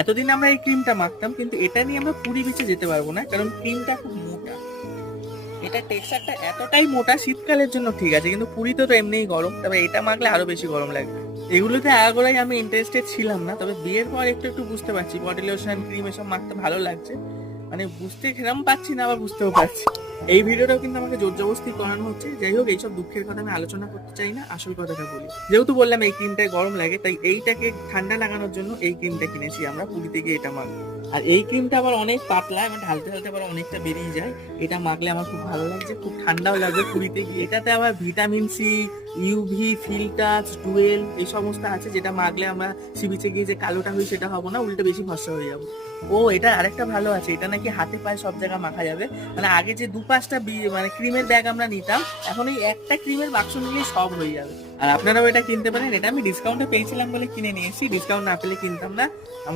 এতদিন আমরা এই ক্রিমটা মাখতাম, কিন্তু এটা নিয়ে আমরা পুরী বিচে যেতে পারবো না, কারণ ক্রিমটা খুব মোটা। এটা টেক্সচারটা এতটাই মোটা, শীতকালের জন্য ঠিক আছে, কিন্তু পুরীতে তো এমনিই গরম, তবে এটা মাখলে আরো বেশি গরম লাগবে। এগুলোতে আগাগোড়াই আমি ইন্টারেস্টেড ছিলাম না, তবে বিয়ের পর একটু একটু বুঝতে পারছি বডি লোশন ক্রিম এসব মাখতে ভালো লাগছে। মানে বুঝতে সেরকম পাচ্ছি না, আবার বুঝতেও পারছি। এই ভিডিওটাও কিন্তু আমাকে জোর জবরদস্তি করানো হচ্ছে। যাই হোক, এইসব দুঃখের কথা আমি আলোচনা করতে চাই না, আসল কথাটা বলি। যেহেতু বললাম এই ক্রিমটায় গরম লাগে, তাই এইটাকে ঠান্ডা লাগানোর জন্য এই ক্রিমটা কিনেছি আমরা, পুরীতে গিয়ে এটা মাখবো। আর এই ক্রিমটা আবার অনেক পাতলা, এবং ঢালতে ঢালতে আবার অনেকটা বেরিয়ে যায়। এটা মাখলে আমার খুব ভালো লাগছে, খুব ঠান্ডাও লাগবে পুরীতে গিয়ে। এটাতে আবার ভিটামিন সি, ইউভি, ফিল্টাস, ডুয়েল এই সমস্ত আছে, যেটা মাখলে আমরা সি বিচে গিয়ে যে কালোটা হই সেটা হবো না, উল্টে বেশি ফর্সা হয়ে যাবো। ও, এটা আরেকটা ভালো আছে, এটা নাকি হাতে পায়ে সব জায়গা মাখা যাবে। মানে আগে যে 2-5টা মানে ক্রিমের ব্যাগ আমরা নিতাম, এখন এই একটা ক্রিমের বাক্স নিলেই সব হয়ে যাবে। আর আপনারাও এটা কিনতে পারেন। এটা আমি ডিসকাউন্টে পেয়েছিলাম বলে কিনে নিয়েছি, ডিসকাউন্ট না পেলে কিনতাম না।